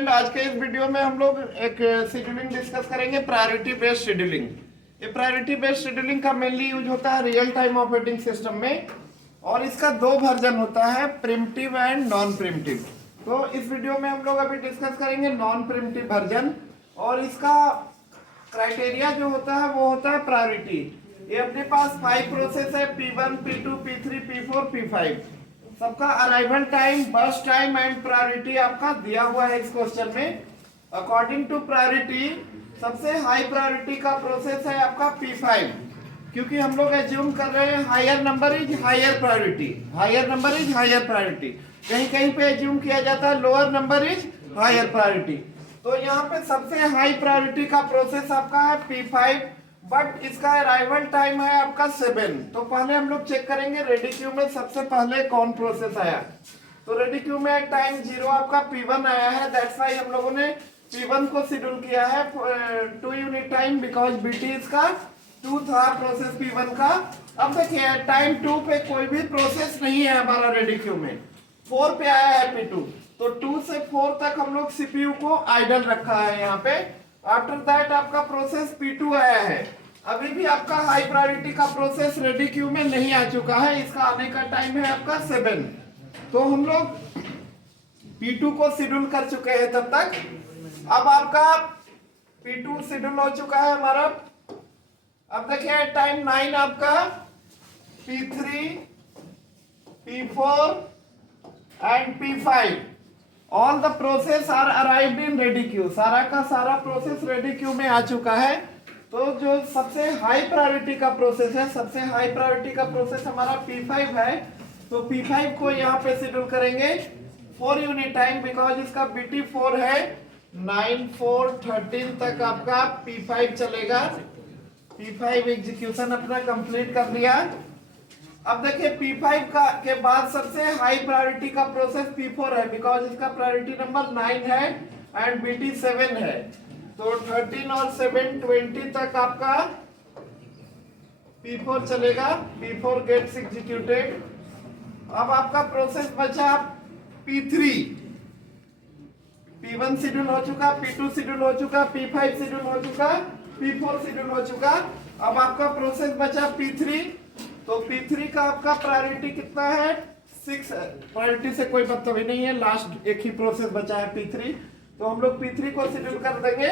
Student, आज के इस वीडियो में हम लोग एक शेड्यूलिंग डिस्कस करेंगे, प्रायोरिटी बेस्ड शेड्यूलिंग। ये प्रायोरिटी बेस्ड शेड्यूलिंग का मेनली यूज होता है रियल टाइम ऑपरेटिंग सिस्टम में, और इसका दो वर्जन होता है, प्रिमिटिव एंड नॉन प्रिमिटिव। तो इस वीडियो में हम लोग अभी डिस्कस करेंगे नॉन प्रिमिटिव वर्जन, और इसका क्राइटेरिया जो होता है वो होता है प्रायोरिटी। ये अपने पास 5 प्रोसेस है, P1, P2, P3, P4, P5। सबका arrival time, burst time and priority आपका दिया हुआ है इस क्वेश्चन में। अकॉर्डिंग टू प्रायोरिटी, सबसे हाई प्रायोरिटी का प्रोसेस है आपका P5, क्योंकि हम लोग एज्यूम कर रहे हैं higher number is higher priority, higher number is higher priority. कहीं कहीं पे एज्यूम किया जाता है lower number is higher priority. तो यहाँ पे सबसे हाई प्रायोरिटी का प्रोसेस आपका है P5, बट इसका अराइवल टाइम है आपका 7। तो पहले हम लोग चेक करेंगे रेडी क्यू में सबसे पहले कौन प्रोसेस आया। तो रेडी क्यू में टाइम 0 आपका P1 आया है, दैट्स व्हाई हम लोगों ने P1 को शेड्यूल किया है 2 यूनिट टाइम, बिकॉज BT इसका 2 था प्रोसेस P1 का। अब देखिए टाइम 2 पे कोई भी प्रोसेस नहीं है हमारा रेडी क्यू में, 4 पे आया है P2। तो 2 से 4 तक हम लोग CPU को आइडल रखा है यहाँ पे। आफ्टर दैट आपका प्रोसेस P2 आया है। अभी भी आपका हाई प्रायोरिटी का प्रोसेस रेडी क्यू में नहीं आ चुका है, इसका आने का टाइम है आपका 7। तो हम लोग P2 को शेड्यूल कर चुके हैं तब तक। अब आपका P2 शेड्यूल हो चुका है हमारा। अब देखिए टाइम 9 आपका P3, P4 and P5 all the process are arrived in ready queue. सारा का सारा प्रोसेस रेडी क्यू में आ चुका है। तो जो सबसे हाई प्रायोरिटी का प्रोसेस है, सबसे हाई प्रायोरिटी का प्रोसेस हमारा P5 है। तो P5 को यहाँ पे शेड्यूल करेंगे 4 यूनिट टाइम, बिकॉज इसका BT 4 है। 9, 4, 13 तक आपका P5 चलेगा। P5 एग्जीक्यूशन अपना कंप्लीट कर लिया। अब देखिए P5 के बाद सबसे हाई प्रायोरिटी का प्रोसेस P4 है, बिकॉज इसका प्रायोरिटी नंबर 9 है एंड BT 7 है। तो 13 और 7 20 तक आपका P4 चलेगा। P4 gets executed. अब आपका प्रोसेस बचा P3। P1 शेड्यूल हो चुका, P2 शेड्यूल हो चुका, P5 शेड्यूल हो चुका, P4 शेड्यूल हो चुका। अब आपका प्रोसेस बचा P3। तो P3 का आपका प्रायोरिटी कितना है? 6 है। प्रायोरिटी से कोई मतलब ही नहीं है, लास्ट एक ही प्रोसेस बचा है P3। तो हम लोग P3 को शेड्यूल कर देंगे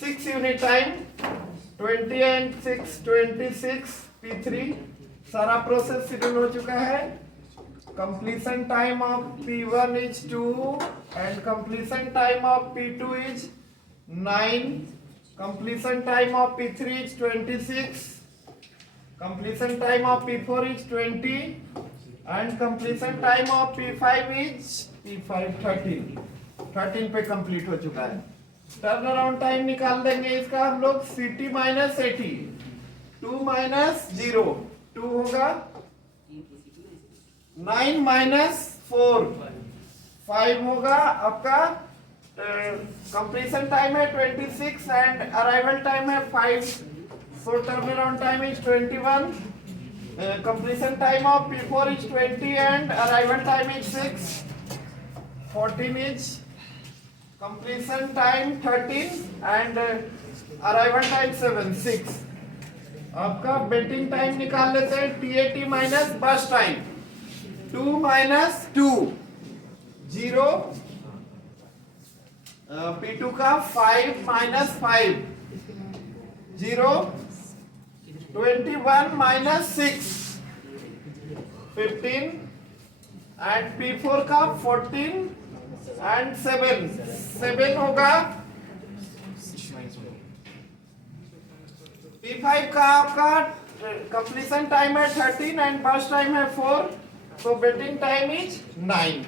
6 यूनिट टाइम, 20 एंड 6 26 P3। सारा प्रोसेस शेड्यूल हो चुका है। Completion time of P1 is 2 and completion time of P2 is 9। Completion time of P3 is 26। Completion time of P4 is 20 and completion time of P5 is 13 पे complete हो चुका है। Turn around time निकाल देंगे इसका हम लोग CT minus 80। 2 minus 0 2 होगा, 9 माइनस 4 5 होगा आपका। कंप्लीशन टाइम है 26 एंड अराइवल टाइम है 5। सो turn around time is 21। Completion time of P4 is 20 and arrival time is 6। 14 is completion time 13 and arrival time 7 6। आपका बेटिंग टाइम निकाल लेते हैं TAT माइनस बस टाइम। 2 माइनस 2 0। P2 का 5 minus 5 0। 21 minus 6 15 and P4 का 14 and 7 होगा। P5 का आपका कंप्लीशन टाइम है 13 एंड बर्स्ट टाइम है 4। तो बेटिंग टाइम इज 9।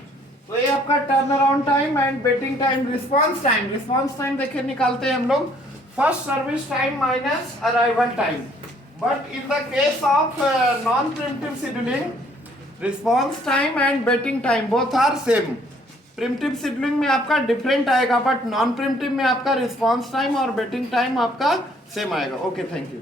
तो ये आपका turn around time and waiting time. Response time देखिए निकालते हैं हम लोग, first service time minus arrival time. But in the case of non preemptive scheduling, response time and waiting time both are same. Preemptive scheduling में आपका different आएगा, but non preemptive में आपका रिस्पांस टाइम और बेटिंग टाइम आपका same आएगा। Okay, thank you.